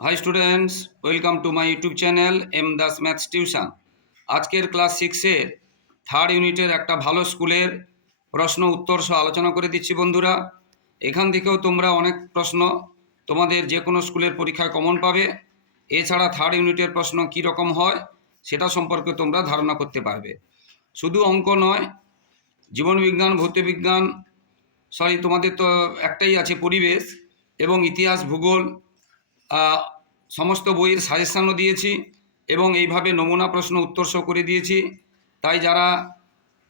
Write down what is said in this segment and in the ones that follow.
Hi students welcome to my YouTube channel M Das maths tuition আজকের class সিক্সের third ইউনিটের একটা ভালো স্কুলের প্রশ্ন উত্তর সহ আলোচনা করে দিচ্ছি বন্ধুরা। এখান থেকেও তোমরা অনেক প্রশ্ন তোমাদের যে কোনো স্কুলের পরীক্ষায় কমন পাবে। এছাড়া থার্ড ইউনিটের প্রশ্ন কী রকম হয় সেটা সম্পর্কে তোমরা ধারণা করতে পারবে। শুধু অঙ্ক নয় জীবনবিজ্ঞান ভৌতবিজ্ঞান সরি তোমাদের তো একটাই আছে পরিবেশ এবং ইতিহাস, ভূগোল সমস্ত বইয়ের সাজেশানও দিয়েছি এবং এইভাবে নমুনা প্রশ্ন উত্তর সহ করে দিয়েছি। তাই যারা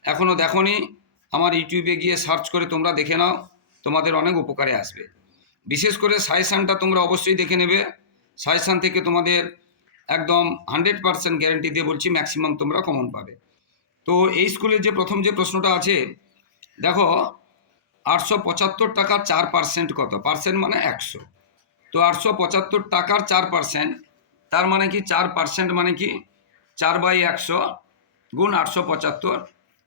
এখনও দেখনি, আমার ইউটিউবে গিয়ে সার্চ করে তোমরা দেখে নাও, তোমাদের অনেক উপকারে আসবে। বিশেষ করে সাজেশানটা তোমরা অবশ্যই দেখে নেবে। সাজেশান থেকে তোমাদের একদম হান্ড্রেড পারসেন্ট গ্যারেন্টি দিয়ে বলছি, ম্যাক্সিমাম তোমরা কমন পাবে। তো এই স্কুলের যে প্রথম যে প্রশ্নটা আছে, দেখো, আটশো পঁচাত্তর টাকা চার পার্সেন্ট কত? পার্সেন্ট মানে একশো। তো আটশো পঁচাত্তর টাকার চার পার্সেন্ট তার মানে কি চার পার্সেন্ট মানে কি চার বাই একশো গুণ আটশো পঁচাত্তর,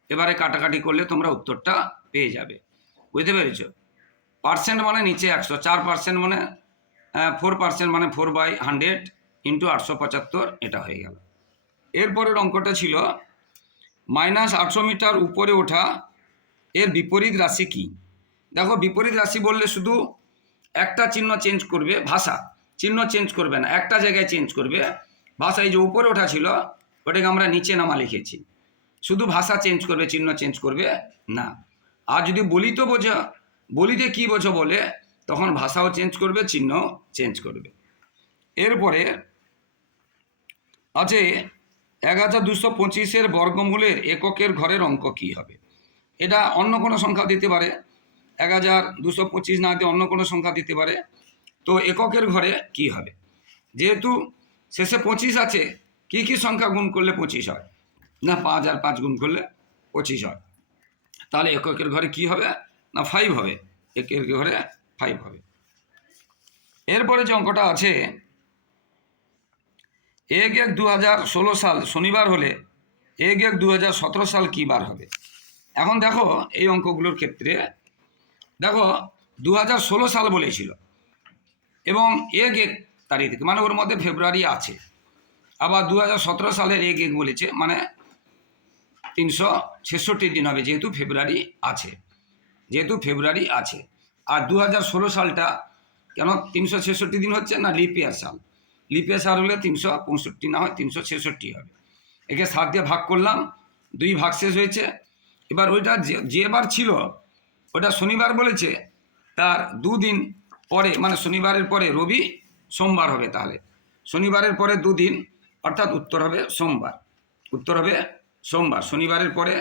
এবারে কাটাকাটি করলে তোমরা উত্তরটা পেয়ে যাবে। বুঝতে পেরেছ? পার্সেন্ট মানে নিচে একশো, চার পার্সেন্ট মানে ফোর পার্সেন্ট মানে ফোর বাই হান্ড্রেড ইন্টু আটশো পঁচাত্তর, এটা হয়ে গেল। এরপরের অঙ্কটা ছিল মাইনাস আটশো মিটার উপরে ওঠা এর বিপরীত রাশি কি? দেখো, বিপরীত রাশি বললে শুধু একটা চিহ্ন চেঞ্জ করবে ভাষা। চিহ্ন চেঞ্জ করবে না, একটা জায়গায় চেঞ্জ করবে। ভাষা এই যে উপরে ওঠা ছিল, ওটাকে আমরা নিচে নামা লিখেছি। শুধু ভাষা চেঞ্জ করবে, চিহ্ন চেঞ্জ করবে না। আর যদি বলি তো বোঝা, বলিতে কি বোঝো বলে, তখন ভাষাও চেঞ্জ করবে, চিহ্ন চেঞ্জ করবে। এরপরে আছে এক হাজার দুশো পঁচিশের বর্গমূলের এককের ঘরের অঙ্ক কী হবে? এটা অন্য কোনো সংখ্যা দিতে পারে। এক হাজার দুশো পঁচিশ না দিয়ে অন্য কোনো সংখ্যা দিতে পারে, তো এককের ঘরে কি হবে? যেহেতু শেষে পঁচিশ আছে, কি কি সংখ্যা গুণ করলে পঁচিশ হয়? না পাঁচ আর পাঁচ গুণ করলে পঁচিশ হয়। তাহলে এককের ঘরে কি হবে? না ফাইভ হবে একের ঘরে ফাইভ হবে। এরপরে যে অঙ্কটা আছে, এক এক দু হাজার ষোলো সাল শনিবার হলে এক এক দু হাজার সতেরো সাল কী বার হবে? এখন দেখো এই অঙ্কগুলোর ক্ষেত্রে দেখো দু হাজার ষোলো সাল বলেছিল। এবং এক এক তারিখ মানে ওর মধ্যে ফেব্রুয়ারি আছে। আবার দু হাজার সতেরো সালের এক এক বলেছে মানে তিনশো ছেষট্টি দিন হবে, যেহেতু ফেব্রুয়ারি আছে। যেহেতু ফেব্রুয়ারি আছে। আর দু হাজার ষোলো সালটা কেন তিনশো ছেষট্টি দিন হচ্ছে না লিপ ইয়ার সাল? লিপ ইয়ার সাল হলে তিনশো পঁয়ষট্টি, না হয় তিনশো ছেষট্টি হবে। একে সাত দিয়ে ভাগ করলাম, দুই ভাগ শেষ হয়েছে। এবার ওইটা যে যেবার ছিল ওটা শনিবার বলেছে, তার দুদিন পরে মানে শনিবারের পরে রবি সোমবার হবে তাহলে। শনিবারের পরে দুদিন, অর্থাৎ উত্তর হবে সোমবার। উত্তর হবে সোমবার, শনিবারের পরে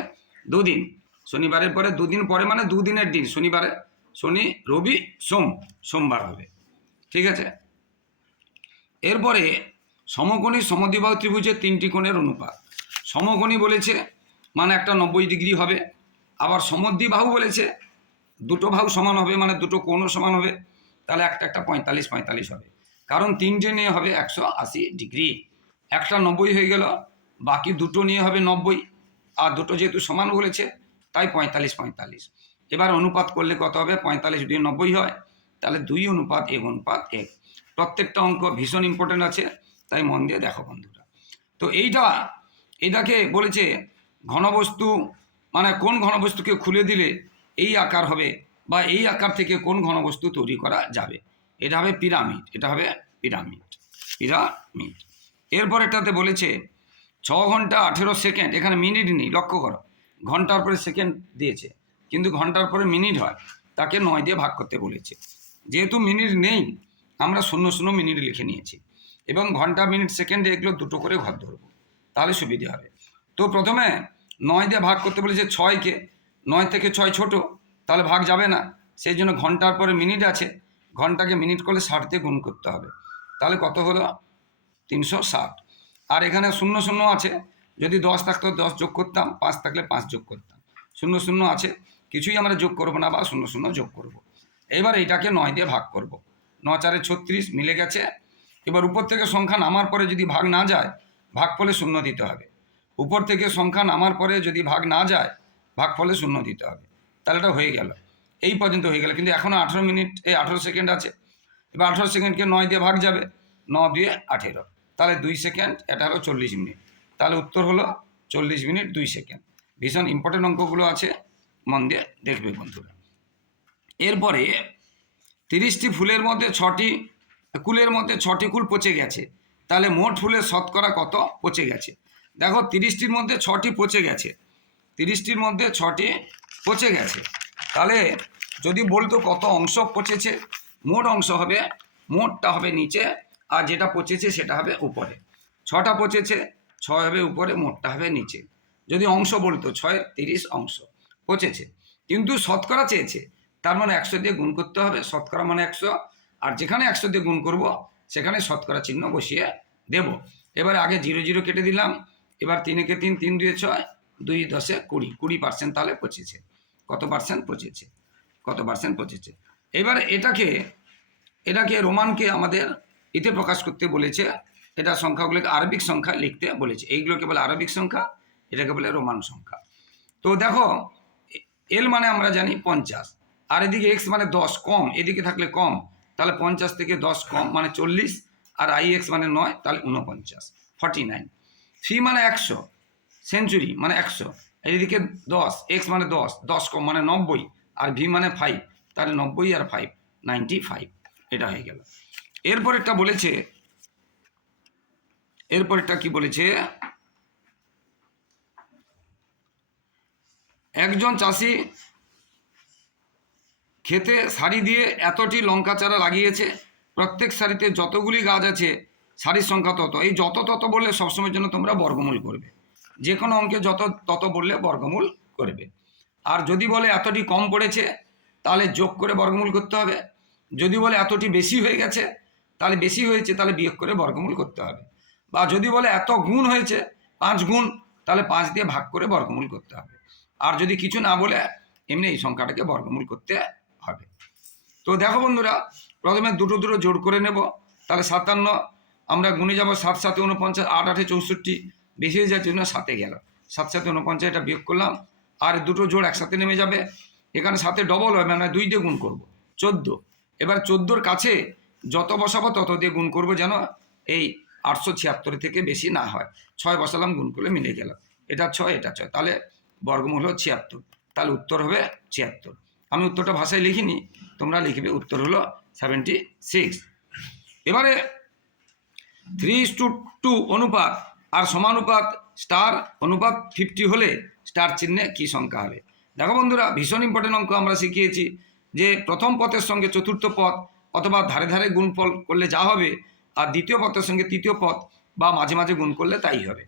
দুদিন। শনিবারের পরে দুদিন পরে মানে দুদিনের দিন, শনিবারে শনি, রবি, সোম, সোমবার হবে। ঠিক আছে? এরপরে সমকোণী সমদ্বিবাহু ত্রিভুজের তিনটি কোণের অনুপাত। সমকোণী বলেছে মানে একটা নব্বই ডিগ্রি হবে। আবার সমদ্বিবাহু বলেছে দুটো ভাগ সমান হবে মানে দুটো কোণও সমান হবে, তাহলে একটা একটা পঁয়তাল্লিশ পঁয়তাল্লিশ হবে। কারণ তিনটে নিয়ে হবে একশো আশি ডিগ্রি। একটা নব্বই হয়ে গেল, বাকি দুটো নিয়ে হবে নব্বই। আর দুটো যেহেতু সমান বলেছে, তাই পঁয়তাল্লিশ পঁয়তাল্লিশ। এবার অনুপাত করলে কত হবে? পঁয়তাল্লিশ দুই নব্বই হয়, তাহলে দুই অনুপাত এক অনুপাত এক। প্রত্যেকটা অঙ্ক ভীষণ ইম্পর্টেন্ট আছে, তাই মন দিয়ে দেখো বন্ধুরা। তো এইটা, এটাকে বলেছে ঘনবস্তু মানে কোন ঘনবস্তুকে খুলে দিলে এই আকার হবে বা এই আকার থেকে কোন ঘনবস্তু তৈরি করা যাবে। এটা হবে পিরামিড, এটা হবে পিরামিড পিরামিড। এরপর এটাতে বলেছে, ছ ঘণ্টা আঠেরো সেকেন্ড, এখানে মিনিট নেই, লক্ষ্য করো, ঘণ্টার পরে সেকেন্ড দিয়েছে, কিন্তু ঘণ্টার পরে মিনিট হয়, তাকে নয় দিয়ে ভাগ করতে বলেছে। যেহেতু মিনিট নেই, আমরা শূন্য শূন্য মিনিট লিখে নিয়েছি, এবং ঘণ্টা, মিনিট, সেকেন্ডে এগুলো দুটো করে ঘর ধরবো, তাহলে সুবিধে হবে। তো প্রথমে নয় দিয়ে ভাগ করতে বলেছে ছয়কে নয় থেকে ছয় ছোট, তাহলে ভাগ যাবে না। সেই জন্য ঘণ্টার পরে মিনিট আছে, ঘন্টাকে মিনিট করলে ষাট দিয়ে গুণ করতে হবে। তাহলে কত হলো? তিনশো ষাট। আর এখানে শূন্য শূন্য আছে, যদি দশ থাকতো দশ যোগ করতাম, পাঁচ থাকলে পাঁচ যোগ করতাম। শূন্য শূন্য আছে, কিছুই আমরা যোগ করব না বা শূন্য শূন্য যোগ করব। এবার এইটাকে নয় দিয়ে ভাগ করব। ন চারে ছত্রিশ মিলে গেছে। এবার উপর থেকে সংখ্যা নামার পরে যদি ভাগ না যায় ভাগ ফলে শূন্য দিতে হবে। উপর থেকে সংখ্যা নামার পরে যদি ভাগ না যায় ভাগ ফলে শূন্য দিতে হবে। তাহলে এটা হয়ে গেল। এই পর্যন্ত হয়ে গেল। কিন্তু এখনও আঠেরো মিনিট, এই আঠেরো সেকেন্ড আছে। এবার আঠেরো সেকেন্ডকে নয় দিয়ে ভাগ যাবে। ন দিয়ে আঠেরো। তাহলে দুই সেকেন্ড, এটা হলো চল্লিশ মিনিট। তাহলে উত্তর হলো চল্লিশ মিনিট, দুই সেকেন্ড। ভীষণ ইম্পর্টেন্ট অঙ্কগুলো আছে। মন দিয়ে দেখবে বন্ধুরা। এরপরে তিরিশটি ফুলের মধ্যে ছটি, কুলের মধ্যে ছটি কুল পচে গেছে। তাহলে মোট ফুলের শতকরা কত? পচে গেছে। দেখো, তিরিশটির মধ্যে ছটি পচে গেছে। তিরিশটির মধ্যে ছটি পচে গেছে। তাহলে যদি বলতো কত অংশ পচেছে, মোট অংশ হবে, মোটটা হবে নিচে, আর যেটা পচেছে সেটা হবে উপরে। ছটা পচেছে, ছয় হবে উপরে, মোটটা হবে নিচে। যদি অংশ বলতো, ছয়, তিরিশ অংশ পচেছে। কিন্তু শতকরা চেয়েছে, তার মানে একশো দিয়ে গুণ করতে হবে, শতকরা মানে একশো। আর যেখানে একশো দিয়ে গুণ করব, সেখানে শতকরা চিহ্ন বসিয়ে দেব। এবারে আগে জিরো জিরো কেটে দিলাম, এবার তিনেকে তিন তিন দুয়ে ছয় দুই দশে কুড়ি কুড়ি পার্সেন্ট তাহলে পচেছে কত পার্সেন্ট পচেছে কত পার্সেন্ট পচেছে এবার এটাকে এটাকে রোমানকে আমাদের এতে প্রকাশ করতে বলেছে, এটা সংখ্যাগুলোকে আরবিক সংখ্যা লিখতে বলেছে। এইগুলোকে বলে আরবিক সংখ্যা, এটাকে বলে রোমান সংখ্যা। তো দেখো, এল মানে আমরা জানি পঞ্চাশ। আর এদিকে এক্স মানে দশ, কম। এদিকে থাকলে কম। তাহলে পঞ্চাশ থেকে দশ কম মানে চল্লিশ। আর আই এক্স মানে নয়, তাহলে উনপঞ্চাশ ফর্টি নাইন। ফি মানে একশো। সেঞ্চুরি মানে একশো। এদিকে দশ, এক্স মানে দশ দশ কম মানে নব্বই, আর ভি মানে ফাইভ, তাহলে নব্বই আর ফাইভ, নাইনটি ফাইভ, এটা হয়ে গেল। এরপরেরটা বলেছে, এরপরেরটা কি বলেছে? একজন চাষি খেতে সারি দিয়ে এতটি লঙ্কা চারা লাগিয়েছে, প্রত্যেক সারিতে যতগুলি গাছ আছে, সারির সংখ্যা তত। এই যত তত বললে সবসময়ের জন্য তোমরা বর্গমূল করবে। যে কোনো অঙ্কে যত, তত বললে বর্গমূল করবে। আর যদি বলে এতটি কম পড়েছে, তাহলে যোগ করে বর্গমূল করতে হবে। যদি বলে এতটি বেশি হয়ে গেছে, তাহলে বেশি হয়েছে, তাহলে বিয়োগ করে বর্গমূল করতে হবে। বা যদি বলে এত গুণ হয়েছে, পাঁচ গুণ, তাহলে পাঁচ দিয়ে ভাগ করে বর্গমূল করতে হবে। আর যদি কিছু না বলে, এমনি এই সংখ্যাটাকে বর্গমূল করতে হবে। তো দেখো বন্ধুরা, প্রথমে দুটো দুটো জোর করে নেব। তাহলে সাতান্ন, আমরা গুণে যাব সাত সাতে উনপঞ্চাশ আট আটে চৌষট্টি। বেশি হয়ে যাওয়ার জন্য সাতে গেল। সাত সাথে উনপঞ্চাশ এটা বিয়োগ করলাম, আর দুটো জোড় একসাথে নেমে যাবে। এখানে সাথে ডবল হবে মানে দুই দিয়ে গুণ করব, চোদ্দ। এবার চোদ্দোর কাছে যত বসাবো তত দিয়ে গুণ করব যেন এই আটশো ছিয়াত্তর থেকে বেশি না হয়। ছয় বসালাম, গুণ করলে মিলে গেল। এটা ছয় এটা ছয়। তাহলে বর্গমূল হলো ছিয়াত্তর। তাহলে উত্তর হবে ছিয়াত্তর। আমি উত্তরটা ভাষায় লিখিনি, তোমরা লিখবে উত্তর হলো সেভেন্টি সিক্স এবারে থ্রি টু টু অনুপাত আর সমানুপাত স্টার অনুপাত ফিফটি হলে স্টার চিহ্নে কী সংখ্যা হবে? দেখো বন্ধুরা, ভীষণ ইম্পর্টেন্ট অঙ্ক আমরা শিখিয়েছি যে প্রথম পথের সঙ্গে চতুর্থ পথ অথবা ধারে ধারে গুণফল করলে যা হবে আর দ্বিতীয় পথের সঙ্গে তৃতীয় পথ বা মাঝে মাঝে গুণ করলে তাই হবে।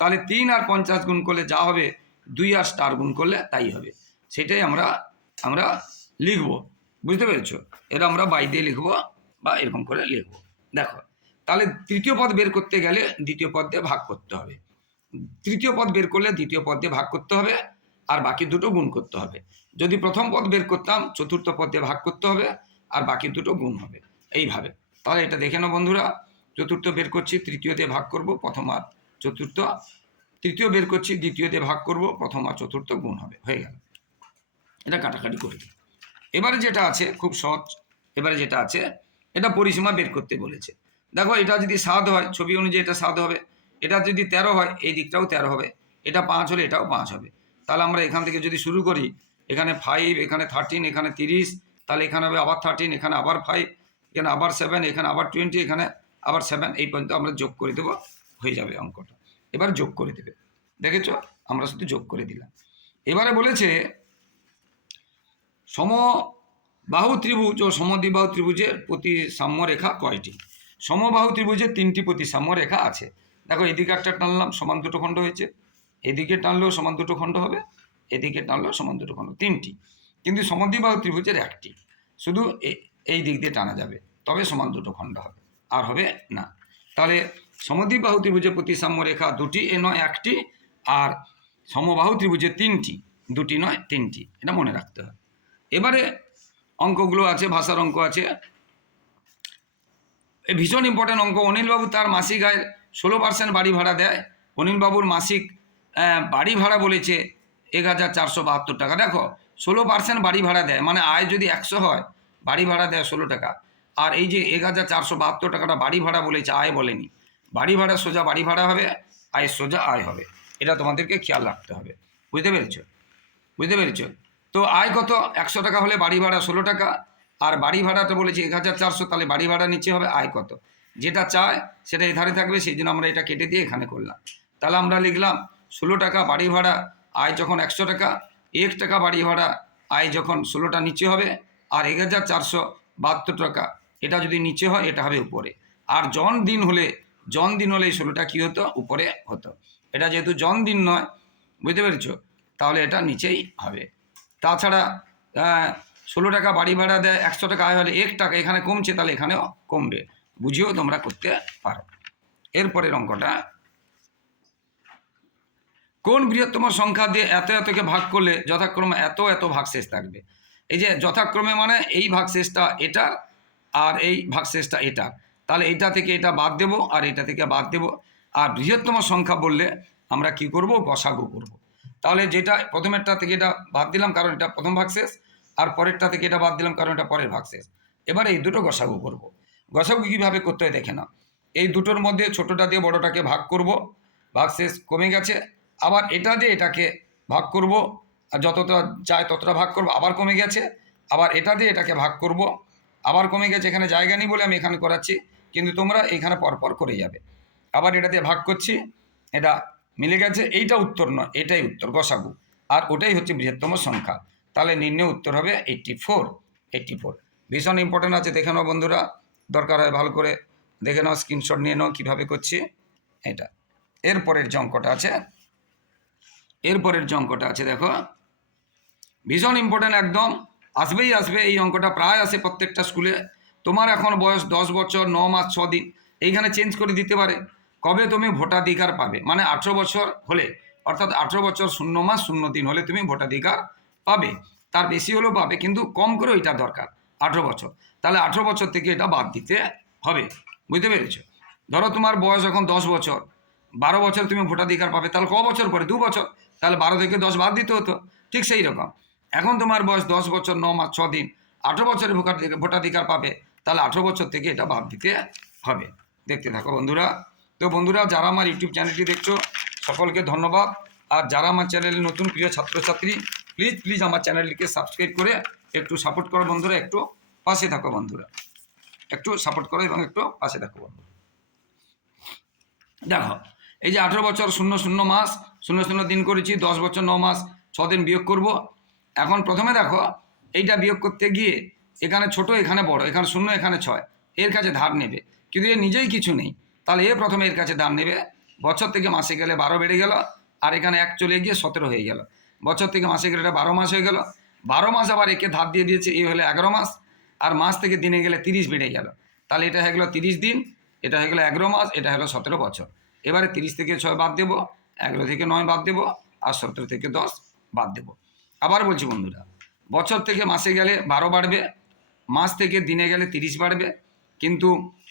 তাহলে তিন আর পঞ্চাশ গুণ করলে যা হবে, দুই আর স্টার গুণ করলে তাই হবে। সেটাই আমরা আমরা লিখব। বুঝতে পেরেছ? এটা আমরা বাই দিয়ে লিখব বা এরকম করে লিখব। দেখো তাহলে তৃতীয় পদ বের করতে গেলে দ্বিতীয় পদ দিয়ে ভাগ করতে হবে। তৃতীয় পদ বের করলে দ্বিতীয় পদ দিয়ে ভাগ করতে হবে আর বাকি দুটো গুণ করতে হবে। যদি প্রথম পদ বের করতাম, চতুর্থ পদ দিয়ে ভাগ করতে হবে আর বাকি দুটো গুণ হবে। এইভাবে। তাহলে এটা দেখে নাও বন্ধুরা। চতুর্থ বের করছি, তৃতীয় দিয়ে ভাগ করব, প্রথম আর চতুর্থ। তৃতীয় বের করছি, দ্বিতীয় দিয়ে ভাগ করব, প্রথম আর চতুর্থ গুণ হবে। হয়ে গেল। এটা কাটাকাটি করে এবারে যেটা আছে, খুব সহজ, এবারে যেটা আছে, এটা পরিসীমা বের করতে বলেছে। দেখো, এটা যদি সাত হয়, ছবি অনুযায়ী এটা সাত হবে। এটা যদি তেরো হয়, এই দিকটাও তেরো হবে। এটা পাঁচ হলে এটাও পাঁচ হবে। তাহলে আমরা এখান থেকে যদি শুরু করি, এখানে ফাইভ এখানে থার্টিন এখানে তিরিশ, তাহলে এখানে হবে আবার থার্টিন এখানে আবার ফাইভ এখানে আবার সেভেন এখানে আবার টোয়েন্টি এখানে আবার সেভেন এই পর্যন্ত আমরা যোগ করে দেবো। হয়ে যাবে অঙ্কটা। এবার যোগ করে দেবে। দেখেছ? আমরা শুধু যোগ করে দিলাম। এবারে বলেছে, সমবাহু ত্রিভুজ ও সমদ্বিবাহু ত্রিভুজের প্রতি সাম্যরেখা কয়টি? সমবাহু ত্রিভুজের তিনটি প্রতি সাম্যরেখা আছে। দেখো, এদিকে একটা টানলাম সমান দুটো খণ্ড হয়েছে। এদিকে টানলেও সমান দুটো খণ্ড হবে, এদিকে টানলেও সমান দুটো খণ্ড, তিনটি। কিন্তু সমদ্বিবাহু ত্রিভুজের একটি। শুধু এই দিক দিয়ে টানা যাবে, তবে সমান দুটো খণ্ড হবে, আর হবে না। তাহলে সমদ্বিবাহু ত্রিভুজের প্রতি সাম্যরেখা দুটি, এ নয় একটি, আর সমবাহু ত্রিভুজের তিনটি, দুটি নয় তিনটি, এটা মনে রাখতে হবে। এবারে অঙ্কগুলো আছে, ভাষার অঙ্ক আছে ভীষণ ইম্পর্টেন্ট অঙ্ক। অনিলবাবু তার মাসিক আয় ষোলো পার্সেন্ট বাড়ি ভাড়া দেয়। অনিলবাবুর মাসিক বাড়ি ভাড়া বলেছে এক হাজার চারশো বাহাত্তর টাকা। দেখো, ষোলো পার্সেন্ট বাড়ি ভাড়া দেয় মানে আয় যদি একশো হয়, বাড়ি ভাড়া দেয় ষোলো টাকা। আর এই যে এক হাজার চারশো বাহাত্তর টাকাটা বাড়ি ভাড়া বলেছে, আয় বলেনি। বাড়ি ভাড়া সোজা বাড়ি ভাড়া হবে আয় সোজা আয় হবে। এটা তোমাদেরকে খেয়াল রাখতে হবে। বুঝতে পেরেছ? বুঝতে পেরেছ? তো আয় কত? একশো টাকা হলে বাড়ি ভাড়া ষোলো টাকা আর বাড়ি ভাড়াটা বলেছি এক হাজার চারশো, তাহলে বাড়ি ভাড়া নিচে হবে, আয় কত? যেটা চায় সেটা এধারে থাকবে, সেই জন্য আমরা এটা কেটে দিয়ে এখানে করলাম। তাহলে আমরা লিখলাম, ষোলো টাকা বাড়ি ভাড়া, আয় যখন একশো টাকা, এক টাকা বাড়ি ভাড়া, আয় যখন ষোলোটা নিচে হবে, আর এক হাজার চারশো বাহাত্তর টাকা, এটা যদি নিচে হয়, এটা হবে উপরে। আর জন দিন হলে, জন দিন হলে এই ষোলোটা কী হতো? উপরে হতো। এটা যেহেতু জন দিন নয়, বুঝতে পেরেছ? তাহলে এটা নিচেই হবে। তাছাড়া ষোলো টাকা বাড়ি ভাড়া দেয়, একশো টাকা আয় হলে এক টাকা এখানে কমছে, তাহলে এখানেও কমবে। বুঝিয়েও তোমরা করতে পারো। এরপরের অঙ্কটা, কোন বৃহত্তম সংখ্যা দিয়ে এত এতকে ভাগ করলে যথাক্রমে এত এত ভাগশেষ থাকবে? এই যে যথাক্রমে মানে এই ভাগশেষটা এটার আর এই ভাগশেষটা এটার। তাহলে এইটা থেকে এটা বাদ দেব আর এটা থেকে বাদ দেব। আর বৃহত্তম সংখ্যা বললে আমরা কি করব? গসাগু করব। তাহলে যেটা প্রথমেরটা থেকে এটা বাদ দিলাম, কারণ এটা প্রথম ভাগশেষ। আর পরেরটা থেকে এটা বাদ দিলাম, কারণ এটা পরের ভাগশেষ এবার এই দুটো গসাগু করব। গসাগু কীভাবে করতে হয় দেখে না এই দুটোর মধ্যে ছোটোটা দিয়ে বড়টাকে ভাগ করব ভাগশেষ কমে গেছে। আবার এটা দিয়ে এটাকে ভাগ করব, আর যতটা চায় ততটা ভাগ করব, আবার কমে গেছে। আবার এটা দিয়ে এটাকে ভাগ করব, আবার কমে গেছে। এখানে জায়গা নেই বলে আমি এখানে করাচ্ছি, কিন্তু তোমরা এইখানে পরপর করে যাবে। আবার এটা দিয়ে ভাগ করছি, এটা মিলে গেছে। এইটা উত্তর নয়, এটাই উত্তর, গসাগু। আর ওটাই হচ্ছে বৃহত্তম সংখ্যা। তাহলে নির্ণয় উত্তর হবে এইট্টি ফোর এইট্টি ফোর ভীষণ ইম্পর্টেন্ট আছে, দেখে নাও বন্ধুরা। দরকার হয় ভালো করে দেখে নাও স্ক্রিনশট নিয়ে নাও কীভাবে করছি। এটা। এরপরের যে অঙ্কটা আছে। এরপরের যে অঙ্কটা আছে, দেখো। ভীষণ ইম্পর্টেন্ট একদম। আসবেই আসবে, এই অঙ্কটা প্রায় আসে প্রত্যেকটা স্কুলে তোমার এখন বয়স দশ বছর, ন মাস, ছ দিন, এইখানে চেঞ্জ করে দিতে পারে। কবে তুমি ভোটাধিকার পাবে? মানে আঠেরো বছর হলে, অর্থাৎ আঠেরো বছর শূন্য মাস, শূন্য দিন হলে তুমি ভোটাধিকার পাবে, তার বেশি হলেও পাবে, কিন্তু কম করে এটা দরকার, আঠেরো বছর। তাহলে আঠেরো বছর থেকে এটা বাদ দিতে হবে, বুঝতে পেরেছ? ধরো তোমার বয়স এখন দশ বছর, বারো বছর তুমি ভোটাধিকার পাবে, তাহলে ক বছর পরে? দু বছর, তাহলে বারো থেকে দশ বাদ দিতে হতো, ঠিক সেই রকম। এখন তোমার বয়স দশ বছর, ন মাস, ছ দিন, আঠেরো ভোটাধিকার ভোটাধিকার পাবে, তাহলে আঠেরো বছর থেকে এটা বাদ দিতে হবে। দেখতে থাকো বন্ধুরা। তো বন্ধুরা, যারা আমার ইউটিউব চ্যানেলটি দেখছ, সকলকে ধন্যবাদ। আর যারা আমার চ্যানেলে নতুন প্রিয় ছাত্রছাত্রী প্লিজ প্লিজ আমার চ্যানেলটিকে সাবস্ক্রাইব করে একটু সাপোর্ট করো বন্ধুরা, একটু পাশে থাকো বন্ধুরা। একটু সাপোর্ট করো এবং একটু পাশে থাকো বন্ধুরা। দেখো, এই যে আঠেরো বছর, শূন্য শূন্য মাস, শূন্য শূন্য দিন করেছি, দশ বছর, ন মাস, ছ দিন বিয়োগ করব। এখন প্রথমে দেখো, এইটা বিয়োগ করতে গিয়ে এখানে ছোট, এখানে বড়, এখানে শূন্য, এখানে ছয়। এর কাছে ধার নেবে। কিন্তু এর নিজেই কিছু নেই। তাহলে এ প্রথমে এর কাছে ধার নেবে। বছর থেকে মাসে গেলে বারো বেড়ে গেল, আর এখানে এক চলে গিয়ে সতেরো হয়ে গেল। বছর থেকে মাসে গেলে এটা বারো মাস হয়ে গেল। বারো মাস আবার একে ধার দিয়ে দিয়েছে এ হলে এগারো মাস। আর মাস থেকে দিনে গেলে তিরিশ বেড়ে গেল। তাহলে এটা হয়ে গেলো তিরিশ দিন, এটা হয়ে গেলো এগারো মাস, এটা হলো সতেরো বছর। এবারে তিরিশ থেকে ছয় বাদ দেবো, এগারো থেকে নয় বাদ দেবো, আর সতেরো থেকে দশ বাদ দেবো। আবার বলছি বন্ধুরা, বছর থেকে মাসে গেলে বারো বাড়বে, মাস থেকে দিনে গেলে তিরিশ বাড়বে। কিন্তু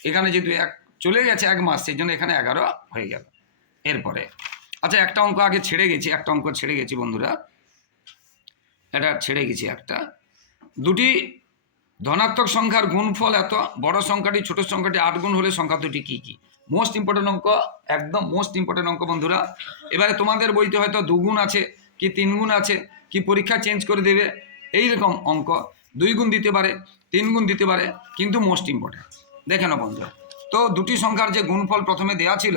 এখানে যেহেতু এক, চলে গেছে এক মাস, সেই জন্য এখানে এগারো হয়ে গেল। এরপরে আচ্ছা একটা অঙ্ক আগে ছেড়ে গেছি, একটা অঙ্ক ছেড়ে গেছি বন্ধুরা। এটা ছেড়ে গেছি একটা। দুটি ধনাত্মক সংখ্যার গুণফল এত, বড় সংখ্যাটি, ছোট সংখ্যাটি, আট গুণ হলে সংখ্যা দুটি কী কী? মোস্ট ইম্পর্টেন্ট অঙ্ক, একদম মোস্ট ইম্পর্টেন্ট অঙ্ক বন্ধুরা। এবারে তোমাদের বইতে হয়তো দুগুণ আছে, কি তিন গুণ আছে, কি পরীক্ষা চেঞ্জ করে দেবে, এই রকম অঙ্ক। দুই গুণ দিতে পারে, তিন গুণ দিতে পারে, কিন্তু মোস্ট ইম্পর্টেন্ট দেখে নাও বন্ধুরা। তো দুটি সংখ্যার যে গুণফল প্রথমে দেওয়া ছিল,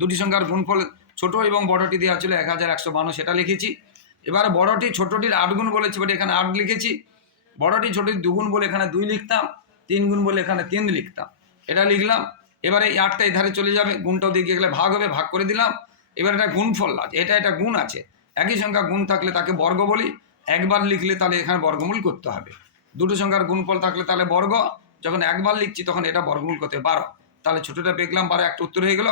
দুটি সংখ্যার গুণফল ছোট এবং বড়টি দেওয়া ছিল এক হাজার একশো বান্ন, সেটা লিখেছি। এবার বড়টি, ছোটটির আট গুণ বলেছে বলে এখানে আট লিখেছি। বড়টি ছোটটি দুগুণ বলে এখানে দুই লিখতাম, তিন গুণ বলে এখানে তিন লিখতাম, এটা লিখলাম। এবারে এই আটটা এধারে চলে যাবে, গুণটাও দিকে গেলে ভাগ হবে, ভাগ করে দিলাম। এবার এটা গুণফল আছে, এটা এটা গুণ আছে। একই সংখ্যা গুণ থাকলে তাকে বর্গ বলি, একবার লিখলে তাহলে এখানে বর্গমূল করতে হবে। দুটো সংখ্যার গুণফল থাকলে তাহলে বর্গ, যখন একবার লিখছি তখন এটা বর্গমূল করতে বারো, তাহলে ছোটোটা পেকলাম বারো, একটা উত্তর হয়ে গেল।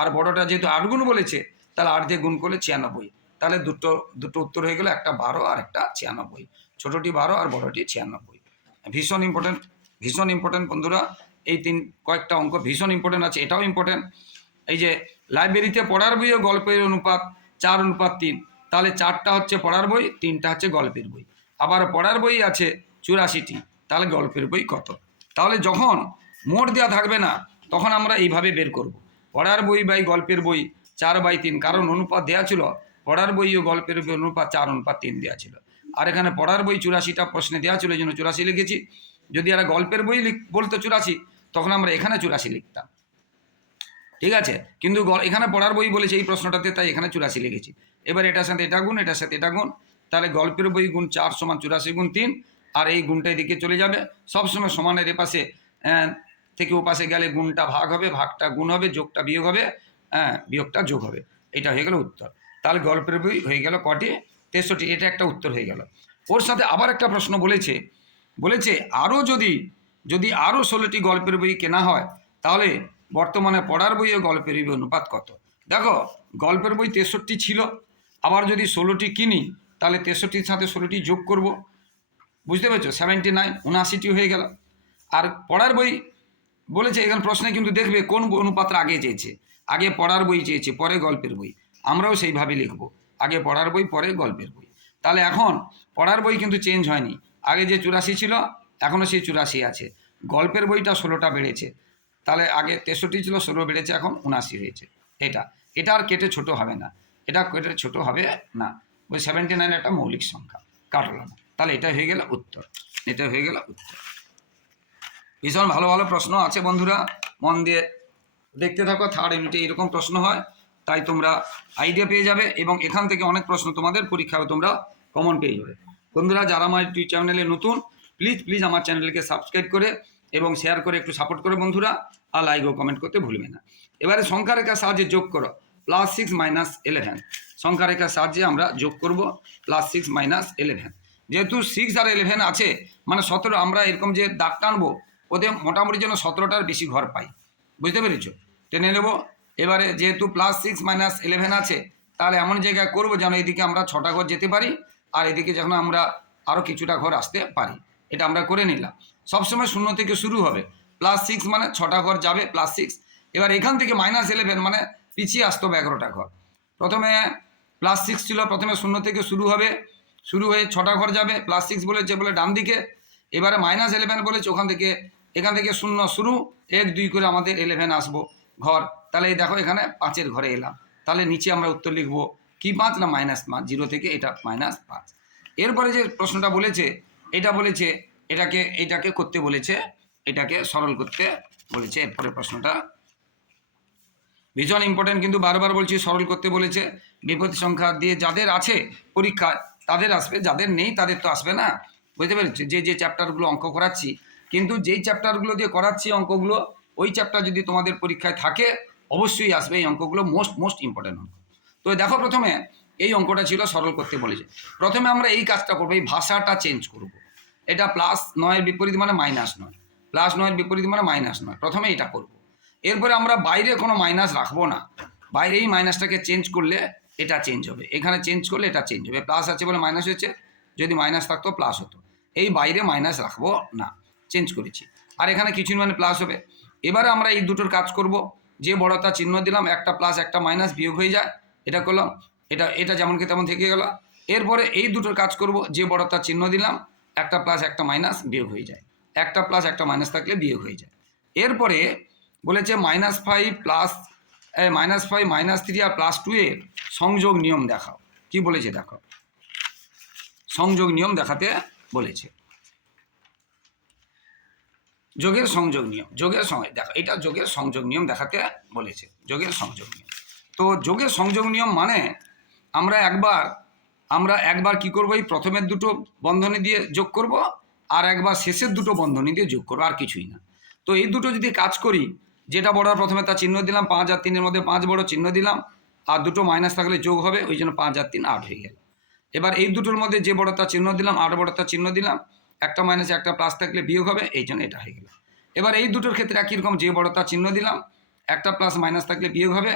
আর বড়টা যেহেতু আট গুণ বলেছে, তাহলে আট দিয়ে গুণ করলে ছিয়ানব্বই। তাহলে দুটো দুটো উত্তর হয়ে গেলো একটা বারো আর একটা ছিয়ানব্বই। ছোটোটি বারো আর বড়টি ছিয়ানব্বই। ভীষণ ইম্পর্টেন্ট ভীষণ ইম্পর্টেন্ট বন্ধুরা, এই তিন, কয়েকটা অঙ্ক ভীষণ ইম্পর্টেন্ট আছে, এটাও ইম্পর্টেন্ট এই যে লাইব্রেরিতে পড়ার বই ও গল্পের অনুপাত, চার অনুপাত তিন। তাহলে চারটা হচ্ছে পড়ার বই, তিনটা হচ্ছে গল্পের বই। আবার পড়ার বই আছে চুরাশিটি, তাহলে গল্পের বই কত? তাহলে যখন মোট দেওয়া থাকবে না, তখন আমরা এইভাবে বের করব। পড়ার বই বাই গল্পের বই, চার বাই তিন। কারণ অনুপাত দেওয়া ছিল, পড়ার বই ও গল্পের বই অনুপাত চার, অনুপাত তিন দেওয়া ছিল। আর এখানে পড়ার বই চুরাশিটা প্রশ্নে দেওয়া ছিল, এই জন্য চুরাশি লিখেছি। যদি এরা গল্পের বই লিখ, বলতো চুরাশি, তখন আমরা এখানে চুরাশি লিখতাম। ঠিক আছে? কিন্তু এখানে পড়ার বই বলেছে এই প্রশ্নটাতে, তাই এখানে চুরাশি লিখেছি। এবার এটার সাথে এটা গুণ, এটার সাথে এটা গুণ। তাহলে গল্পের বই গুণ চার সমান চুরাশি গুণ তিন, আর এই গুণটা এদিকে চলে যাবে। সবসময় সমানের এপাশে থেকে ওপাশে গেলে গুণটা ভাগ হবে, ভাগটা গুণ হবে, যোগটা বিয়োগ হবে হ্যাঁ বিয়োগটা যোগ হবে। এটা হয়ে গেল উত্তর। তাহলে গল্পের বই হয়ে গেল কটি? তেষট্টি, এটা একটা উত্তর হয়ে গেল। ওর সাথে আবার একটা প্রশ্ন বলেছে বলেছে আরও যদি যদি আরও ষোলোটি গল্পের বই কেনা হয়, তাহলে বর্তমানে পড়ার বই ও গল্পের বই অনুপাত কত? দেখো, গল্পের বই তেষট্টি ছিল, আবার যদি ষোলোটি কিনি, তাহলে তেষট্টির সাথে ষোলোটি যোগ করব। বুঝতে পেরেছ? সেভেন্টি নাইন, উনআশিটি হয়ে গেল। আর পড়ার বই বলেছে, এখানে প্রশ্নে কিন্তু দেখবে কোন অনুপাতটা আগে চেয়েছে। আগে পড়ার বই চেয়েছে, পরে গল্পের বই। আমরাও সেইভাবে লিখব। আগে পড়ার বই, পরে গল্পের বই। তাহলে এখন পড়ার বই কিন্তু চেঞ্জ হয়নি। আগে যে চুরাশি ছিল এখনও সেই চুরাশি আছে। গল্পের বইটা ষোলোটা বেড়েছে। তাহলে আগে তেষট্টি ছিল, ষোলো বেড়েছে, এখন উনাশি হয়েছে। এটা এটা আর কেটে ছোট হবে না। এটা কেটে ছোট হবে না। ওই সেভেন্টি নাইন একটা মৌলিক সংখ্যা। কাটলো না। তাহলে এটা হয়ে গেল উত্তর। এটা হয়ে গেল উত্তর। ভীষণ ভালো ভালো প্রশ্ন আছে বন্ধুরা, মন দিয়ে দেখতে থাকো থার্ড ইউনিটে এরকম প্রশ্ন হয়, তাই তোমরা আইডিয়া পেয়ে যাবে এবং এখান থেকে অনেক প্রশ্ন তোমাদের পরীক্ষায় তোমরা কমন পেয়ে যাবে। বন্ধুরা, যারা আমার ইউটিউব চ্যানেলে নতুন প্লিজ প্লিজ আমার চ্যানেলকে সাবস্ক্রাইব করে এবং শেয়ার করে একটু সাপোর্ট করে বন্ধুরা, আর লাইক ও কমেন্ট করতে ভুলবে না। এবারে সংখ্যা সাহায্যে যোগ করো প্লাস সিক্স মাইনাস ইলেভেন সংখ্যা সাহায্যে আমরা যোগ করব প্লাস সিক্স মাইনাস ইলেভেন যেহেতু সিক্স আর ইলেভেন আছে মানে সতেরো, আমরা এরকম যে দাগ টানবো ওতে মোটামুটি যেন সতেরোটার বেশি ঘর পাই। বুঝতে পেরেছ? টেনে নেব। এবারে যেহেতু প্লাস সিক্স মাইনাস ইলেভেন আছে, তাহলে এমন জায়গায় করব যেন এদিকে আমরা ছটা ঘর যেতে পারি, আর এদিকে যখন আমরা আরও কিছুটা ঘর আসতে পারি। এটা আমরা করে নিলাম। সবসময় শূন্য থেকে শুরু হবে। প্লাস সিক্স মানে ছটা ঘর যাবে প্লাস সিক্স এবার এখান থেকে মাইনাস ইলেভেন মানে পিছিয়ে আসতে এগারোটা ঘর। প্রথমে প্লাস সিক্স ছিল, প্রথমে শূন্য থেকে শুরু হবে। শুরু হয়ে ছটা ঘর যাবে প্লাস সিক্স বলেছে বলে ডান দিকে এবারে মাইনাস ইলেভেন বলেছে, ওখান থেকে এখান থেকে শূন্য শুরু, এক, দুই করে আমাদের ইলেভেন আসব ঘর। তাহলে এই দেখো এখানে পাঁচের ঘরে এলাম। তাহলে নিচে আমরা উত্তর লিখব, কি পাঁচ না মাইনাস পাঁচ? জিরো থেকে এটা মাইনাস পাঁচ। এরপরে যে প্রশ্নটা বলেছে, এটা বলেছে, এটাকে এটাকে করতে বলেছে, এটাকে সরল করতে বলেছে। এরপরে প্রশ্নটা, ভীষণ ইম্পর্টেন্ট কিন্তু বারবার বলছি, সরল করতে বলেছে। বিপদ সংখ্যা দিয়ে যাদের আছে পরীক্ষা তাদের আসবে, যাদের নেই তাদের তো আসবে না। বুঝতে পেরেছি? যে যে চ্যাপ্টারগুলো অঙ্ক করাচ্ছি কিন্তু যেই চ্যাপ্টারগুলো দিয়ে করাচ্ছি অঙ্কগুলো, ওই চ্যাপ্টার যদি তোমাদের পরীক্ষায় থাকে, অবশ্যই আসবে এই অঙ্কগুলো মোস্ট মোস্ট ইম্পর্টেন্ট অঙ্ক। তো দেখো প্রথমে, এই অঙ্কটা ছিল সরল করতে বলেছে। প্রথমে আমরা এই কাজটা করব, এই ভাষাটা চেঞ্জ করব। এটা প্লাস নয়ের বিপরীত মানে মাইনাস নয়। প্লাস নয়ের বিপরীত মানে মাইনাস নয়। প্রথমে এটা করব। এরপরে আমরা বাইরে কোনো মাইনাস রাখব না। বাইরে এই মাইনাসটাকে চেঞ্জ করলে এটা চেঞ্জ হবে। এখানে চেঞ্জ করলে এটা চেঞ্জ হবে। প্লাস আছে বলে মাইনাস হয়েছে। যদি মাইনাস থাকতো প্লাস হতো। এই বাইরে মাইনাস রাখব না। চেঞ্জ করেছি। আর এখানে কিছু মানে প্লাস হবে। এবারে আমরা এই দুটোর কাজ করব। যে বড়তা চিহ্ন দিলাম, একটা প্লাস একটা মাইনাস বিয়োগ হয়ে যায়। এটা করলাম। এটা এটা যেমনকে তেমন থেকে গেল। এরপরে এই দুটোর কাজ করব। যে বড়তা চিহ্ন দিলাম, একটা প্লাস একটা মাইনাস বিয়োগ হয়ে যায়। একটা প্লাস একটা মাইনাস থাকলে বিয়োগ হয়ে যায়। এরপরে বলেছে minus five plus minus five minus three আর প্লাস টু এর সংযোগ নিয়ম দেখাও। কি বলেছে দেখো? সংযোগ নিয়ম দেখাতে বলেছে। যোগের সংযোগ নিয়ম, যোগের সময় দেখো, এটা যোগের সংযোগ নিয়ম দেখাতে বলেছে, যোগের সংযোগ নিয়ম। তো যোগের সংযোগ নিয়ম মানে আমরা একবার আমরা একবার কি করব, এই প্রথমের দুটো বন্ধনী দিয়ে যোগ করব, আর একবার শেষের দুটো বন্ধনী দিয়ে যোগ করব, আর কিছুই না। তো এই দুটো যদি কাজ করি, যেটা বড় প্রথমে তার চিহ্ন দিলাম, পাঁচ আর তিনের মধ্যে পাঁচ বড় চিহ্ন দিলাম, আর দুটো মাইনাস থাকলে যোগ হবে, ওই জন্য পাঁচ আর তিন আট হয়ে গেল। এবার এই দুটোর মধ্যে যে বড় তার চিহ্ন দিলাম, আট বড় তার চিহ্ন দিলাম একটা মাইনাসে একটা প্লাস থাকলে বিয়োগ হবে, এই জন্য এটা হয়ে গেল। এবার এই দুটোর ক্ষেত্রে একই রকম যে বড় তার চিহ্ন দিলাম, একটা প্লাস মাইনাস থাকলে বিয়োগ হবে,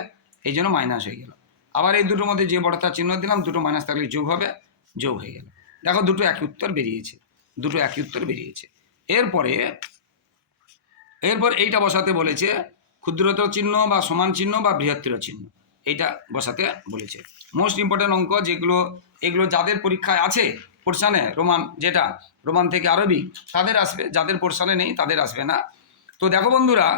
এই জন্য মাইনাস হয়ে গেল। আবার এই দুটোর মধ্যে যে বড় তার চিহ্ন দিলাম, দুটো মাইনাস থাকলে যোগ হবে, যোগ হয়ে গেল। দেখো দুটো একই উত্তর বেরিয়েছে, দুটো একই উত্তর বেরিয়েছে। এরপরে, এরপর এইটা বসাতে বলেছে ক্ষুদ্রতর চিহ্ন বা সমান চিহ্ন বা বৃহত্তর চিহ্ন, এইটা বসাতে বলেছে। মোস্ট ইম্পর্ট্যান্ট অঙ্ক যেগুলো, এগুলো যাদের পরীক্ষায় আছে পোর্শানে রোমান, যেটা রোমান থেকে আরবি, তাদের আসবে, যাদের পোর্শানে নেই তাদের আসবে না। তো দেখো বন্ধুরা,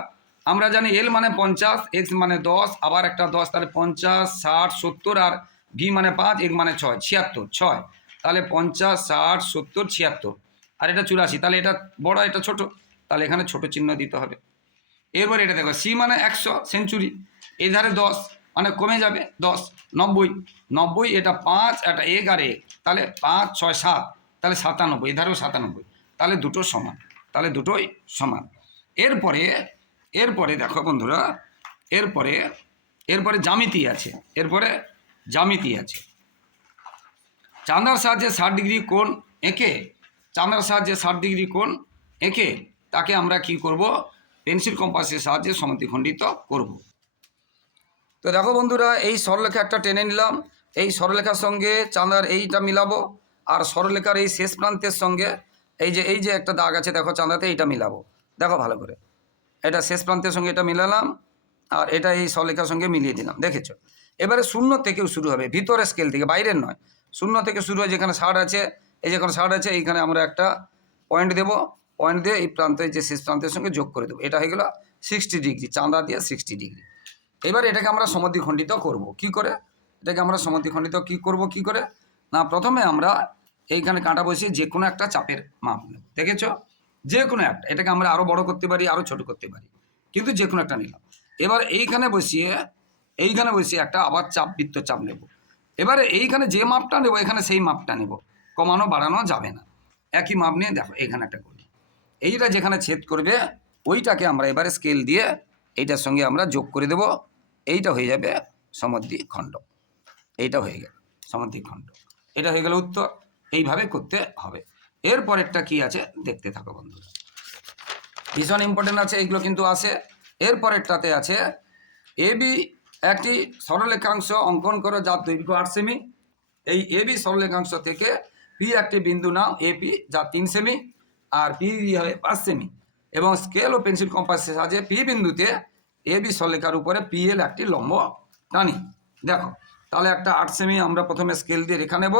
আমরা জানি এল মানে পঞ্চাশ এক্স মানে দশ, আবার একটা দশ, তাহলে পঞ্চাশ, ষাট, সত্তর, আর ভি মানে পাঁচ এক মানে ছয়, ছিয়াত্তর, ছয়। তাহলে পঞ্চাশ, ষাট, সত্তর, ছিয়াত্তর। আর এটা চুরাশি, তাহলে এটা বড়, এটা ছোট। তাহলে এখানে ছোট চিহ্ন দিতে হবে। এরপর এটা দেখো সি মানে একশো সেঞ্চুরি এই ধারে দশ মানে কমে যাবে দশ, নব্বই। নব্বই এটা পাঁচ, এটা এক তাহলে পাঁচ, ছয়, সাত। তাহলে সাতানব্বই, এই ধারেও সাতানব্বই। তাহলে দুটো সমান। তাহলে দুটোই সমান। এরপরে এরপরে দেখো বন্ধুরা, এরপরে এরপরে জামিতি আছে। এরপরে জামিতি আছে। চাঁদার সাহায্যে ষাট ডিগ্রি কোণ এঁকে, চাঁদার সাহায্যে ষাট ডিগ্রি কোণ এঁকে, তাকে আমরা কি করব? পেন্সিল কম্পাসের সাহায্যে সমতিখণ্ডিত করব। তো দেখো বন্ধুরা, এই সরলেখা একটা টেনে নিলাম। এই সরলেখার সঙ্গে চাঁদার এইটা মিলাবো, আর সরলেখার এই শেষ প্রান্তের সঙ্গে এই যে এই যে একটা দাগ আছে, দেখো চাঁদাতে এইটা মিলাবো। দেখো ভালো করে। এটা শেষ প্রান্তের সঙ্গে এটা মিলালাম, আর এটা এই সরলেখার সঙ্গে মিলিয়ে দিলাম। দেখেছ? এবারে শূন্য থেকেও শুরু হবে, ভিতরের স্কেল থেকে, বাইরের নয়। শূন্য থেকে শুরু হয় যেখানে ষাট আছে, এই যেখানে ষাট আছে, এইখানে আমরা একটা পয়েন্ট দেব। পয়েন্ট দিয়ে এই প্রান্তের যে শেষ প্রান্তের সঙ্গে যোগ করে দেবো। এটা হয়ে গেল সিক্সটি ডিগ্রি চাঁদা দিয়ে সিক্সটি ডিগ্রি এবার এটাকে আমরা সমদ্বিখণ্ডিত করব। কি করে? এটাকে আমরা সমদ্বিখণ্ডিত কি করব, কি করে? না, প্রথমে আমরা এইখানে কাঁটা বসিয়ে যে কোনো একটা চাপের মাপ নেব। দেখেছ? যে কোনো একটা। এটাকে আমরা আরও বড় করতে পারি আরও ছোট করতে পারি। কিন্তু যে কোনো একটা নিলাম। এবার এইখানে বসিয়ে এইখানে বসিয়ে একটা আবার চাপ, বৃত্ত চাপ নেব। এবারে এইখানে যে মাপটা নেব, এখানে সেই মাপটা নেব। কমানো, বাড়ানো যাবে না। একই মাপ নিয়ে দেখো, এখানে একটা করি। এইটা যেখানে ছেদ করবে, ওইটাকে আমরা এবারে স্কেল দিয়ে এইটার সঙ্গে আমরা যোগ করে দেব। এইটা হয়ে যাবে সমদ্বি খণ্ড। এইটা হয়ে গেল খণ্ড। এটা হয়ে গেল উত্তর, এইভাবে করতে হবে। এরপরেরটা কি আছে দেখতে থাকো বন্ধুরা। ভীষণ ইম্পর্টেন্ট আছে এইগুলো কিন্তু আছে। এরপরেরটাতে আছে এ বি একটি সরলরেখাংশ অঙ্কন করো যার দৈর্ঘ্য আট সেমি এই এ বি সরলরেখাংশ থেকে পি একটি বিন্দু নাও এ পি যা তিন সেমি আর পি হবে পাঁচ সেমি এবং স্কেল ও পেন্সিল কম্পাসের সাহায্যে পি বিন্দুতে এ বি সরলেখার উপরে পি এল একটি লম্ব টানি দেখো, তাহলে একটা আট সেমি আমরা প্রথমে স্কেল দিয়ে রেখা নেব,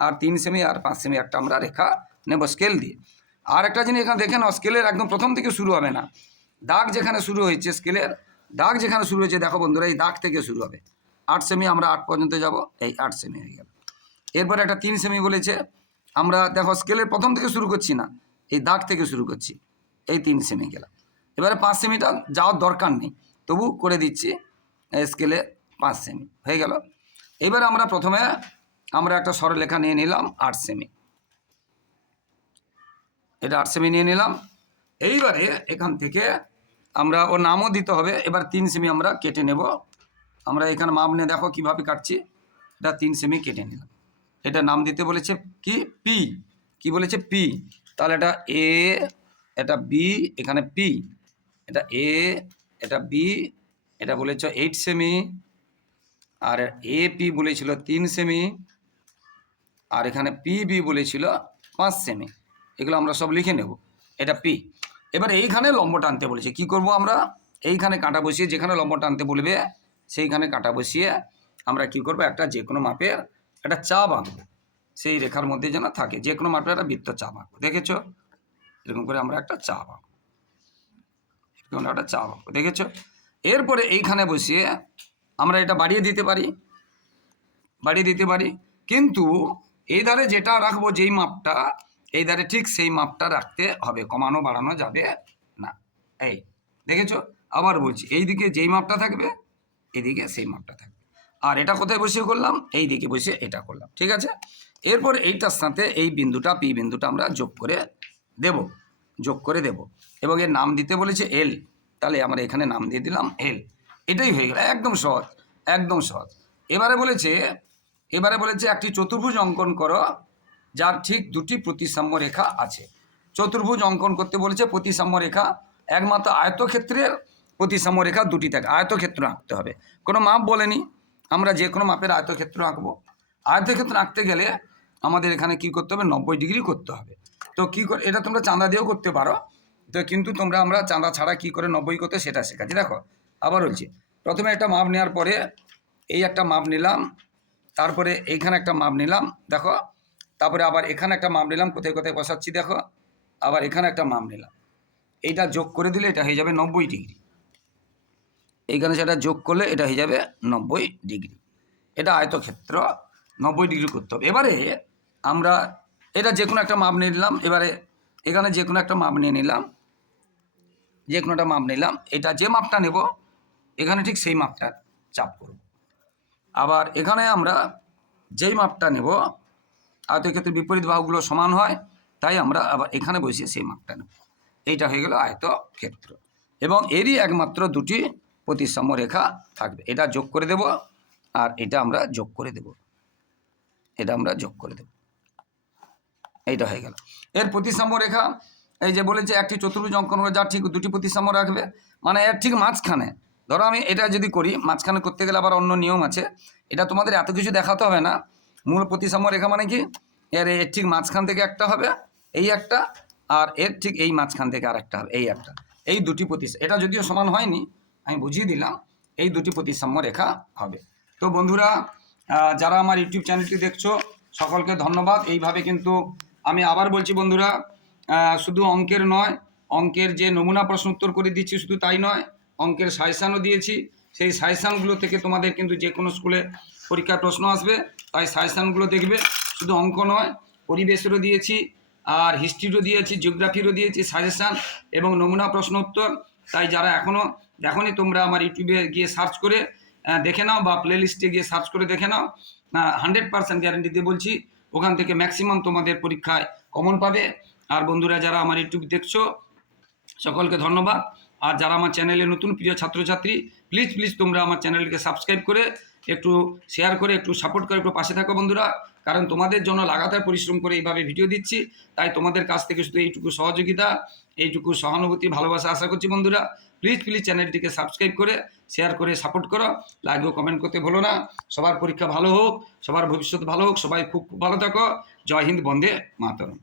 আর তিন সেমি আর পাঁচ সেমি একটা আমরা রেখা নেব স্কেল দিয়ে। আর একটা জিনিস এখানে দেখে নাও স্কেলের একদম প্রথম থেকে শুরু হবে না। দাগ যেখানে শুরু হয়েছে স্কেলের দাগ যেখানে শুরু হয়েছে, দেখো বন্ধুরা, এই দাগ থেকে শুরু হবে। আট সেমি আমরা আট পর্যন্ত যাব, এই আট সেমি হয়ে গেল। এরপরে একটা তিন সেমি বলেছে, আমরা দেখো স্কেলের প্রথম থেকে শুরু করছি না, এই দাগ থেকে শুরু করছি, এই তিন সেমি গেলাম। এবারে পাঁচ সেমিটা যাওয়ার দরকার নেই। তবু করে দিচ্ছি স্কেলে পাঁচ সেমি। হয়ে গেল। এবার আমরা প্রথমে আমরা একটা সরলেখা নিয়ে নিলাম আট সেমি। এটা আট সেমি নিয়ে নিলাম। এইবারে এখান থেকে আমরা ওর নামও দিতে হবে। এবার তিন সেমি আমরা কেটে নেব। আমরা এখানে মাপ নিয়ে দেখো কীভাবে কাটছি। এটা তিন সেমি কেটে নিলাম। এটা নাম দিতে বলেছে কি? পি কি বলেছে পি তাহলে এটা এ এটা বি এখানে পি এটা এ এটা বি এটা বলেছ এইট সেমি আর এ পি বলেছিল তিন সেমি আর এখানে পি বি বলেছিল পাঁচ সেমি এগুলো আমরা সব লিখে নেব। এটা পি এবার এইখানে লম্ব টানতে বলেছে। কি করব আমরা? এইখানে কাঁটা বসিয়ে যেখানে লম্ব টানতে বলবে, সেইখানে কাঁটা বসিয়ে আমরা কি করব? একটা যে কোনো মাপের একটা চাপ আঁকবো। সেই রেখার মধ্যে যেন থাকে। যে কোনো মাপের একটা বৃত্ত চাপ আঁকবো। দেখেছ? এরকম করে আমরা একটা চাপ আঁকবো। একটা চাপ আঁকবো দেখেছ? এরপরে এইখানে বসিয়ে আমরা এটা বাড়িয়ে দিতে পারি। বাড়িয়ে দিতে পারি। কিন্তু এই ধারে যেটা রাখব যেই মাপটা, এই ধারে ঠিক সেই মাপটা রাখতে হবে। কমানো, বাড়ানো যাবে না। এই, দেখেছ? আবার বলছি এই দিকে যেই মাপটা থাকবে, এদিকে সেই মাপটা থাকবে। আর এটা কোথায় বসে করলাম? এই দিকে বসে এটা করলাম। ঠিক আছে? এরপর এইটার সাথে এই বিন্দুটা, পি বিন্দুটা আমরা যোগ করে দেব। যোগ করে দেব। এবং এর নাম দিতে বলেছে এল। তাহলে আমরা এখানে নাম দিয়ে দিলাম এল। এটাই হয়ে গেল, একদম সহজ একদম সহজ। এবারে বলেছে এবারে বলেছে একটি চতুর্ভুজ অঙ্কন করো, যার ঠিক দুটি প্রতিসাম্য রেখা আছে। চতুর্ভুজ অঙ্কন করতে বলেছে প্রতিসাম্য রেখা, একমাত্র আয়তক্ষেত্রের প্রতিসাম্য রেখা দুটি থাকে, আয়তক্ষেত্র আঁকতে হবে। কোনো মাপ বলেনি, আমরা যে কোনো মাপের আয়তক্ষেত্র আঁকবো। আয়তক্ষেত্র আঁকতে গেলে আমাদের এখানে কি করতে হবে, নব্বই ডিগ্রি করতে হবে। তো কি করে, এটা তোমরা চাঁদা দিয়েও করতে পারো। তো কিন্তু তোমরা আমরা চাঁদা ছাড়া কি করে নব্বই করতে সেটা শেখাচ্ছি। দেখো, আবার বলছি, প্রথমে একটা মাপ নেওয়ার পরে এই একটা মাপ নিলাম, তারপরে এইখানে একটা মাপ নিলাম, দেখো, তারপরে আবার এখানে একটা মাপ নিলাম, কোথায় কোথায় বসাচ্ছি দেখো, আবার এখানে একটা মাপ নিলাম। এইটা যোগ করে দিলে এটা হয়ে যাবে নব্বই ডিগ্রি। এইখানে সেটা যোগ করলে এটা হয়ে যাবে নব্বই ডিগ্রি। এটা আয়তক্ষেত্র, নব্বই ডিগ্রি করতে হবে। এবারে আমরা, এটা যে কোনো একটা মাপ নিয়ে নিলাম, এবারে এখানে যে কোনো একটা মাপ নিয়ে নিলাম যে কোনো একটা মাপ নিলাম, এটা যে মাপটা নেব, এখানে ঠিক সেই মাপটা চাপ করব। আবার এখানে আমরা যেই মাপটা নেব আয়তক্ষেত্রের বিপরীত বাহুগুলো সমান হয়, তাই আমরা আবার এখানে বসিয়ে সেই মাপটা নেব। এইটা হয়ে গেল আয়ত ক্ষেত্র এবং এরই একমাত্র দুটি প্রতিসাম্য রেখা থাকবে। এটা যোগ করে দেব, আর এটা আমরা যোগ করে দেব। এটা আমরা যোগ করে দেব। এইটা হয়ে গেল। এর প্রতিসাম্য রেখা এই যে বলেছে একটি চতুর্ভুজ অঙ্কন করে যার ঠিক দুটি প্রতিসাম্য রাখবে। মানে এর ঠিক মাঝখানে। ধরো আমি এটা যদি করি, মাঝখানে করতে গেলে আবার অন্য নিয়ম আছে। এটা তোমাদের এত কিছু দেখাতে হবে না। মূল প্রতিসাম্য রেখা মানে কি? এর এর ঠিক মাঝখান থেকে একটা হবে, এই একটা, আর এর ঠিক এই মাঝখান থেকে আর একটা হবে, এই একটা। এই দুটি প্রতি এটা যদিও সমান হয়নি, আমি বুঝিয়ে দিলাম, এই দুটি প্রতিসাম্য রেখা হবে। তো বন্ধুরা যারা আমার ইউটিউব চ্যানেলটি দেখছ, সকলকে ধন্যবাদ। এইভাবে কিন্তু আমি আবার বলছি বন্ধুরা শুধু অঙ্কের নয়, অঙ্কের যে নমুনা প্রশ্ন উত্তর করে দিচ্ছি শুধু তাই নয়, অঙ্কের সাজেশানও দিয়েছি। সেই সাজেশানগুলো থেকে তোমাদের কিন্তু যে কোনো স্কুলে পরীক্ষার প্রশ্ন আসবে, তাই সাজেশানগুলো দেখবে। শুধু অঙ্ক নয়, পরিবেশেরও দিয়েছি, আর হিস্ট্রিরও দিয়েছি, জিওগ্রাফিরও দিয়েছি সাজেশান এবং নমুনা প্রশ্ন উত্তর। তাই যারা এখনও দেখোনি তোমরা আমার ইউটিউবে গিয়ে সার্চ করে দেখে নাও বা প্লে লিস্টে গিয়ে সার্চ করে দেখে নাও। হান্ড্রেড পার্সেন্ট গ্যারেন্টি দিয়ে বলছি, ওখান থেকে ম্যাক্সিমাম তোমাদের পরীক্ষায় কমন পাবে। আর বন্ধুরা যারা আমার ইউটিউব দেখছ, সকলকে ধন্যবাদ। আর যারা আমার চ্যানেলে নতুন, প্রিয় ছাত্রছাত্রী প্লিজ প্লিজ তোমরা আমার চ্যানেলকে সাবস্ক্রাইব করে, একটু শেয়ার করে, একটু সাপোর্ট করে, একটু পাশে থাকো বন্ধুরা। কারণ তোমাদের জন্য লাগাতার পরিশ্রম করে এইভাবে ভিডিও দিচ্ছি। তাই তোমাদের কাছ থেকে শুধু এইটুকু সহযোগিতা, এইটুকু সহানুভূতি, ভালোবাসা আশা করছি বন্ধুরা। প্লিজ প্লিজ চ্যানেলটিকে সাবস্ক্রাইব করে শেয়ার করে সাপোর্ট করো। লাইক ও কমেন্ট করতে ভুলো না। সবার পরীক্ষা ভালো হোক, সবার ভবিষ্যৎ ভালো হোক, সবাই খুব ভালো থাকো। জয় হিন্দ, বন্দে মাতরম।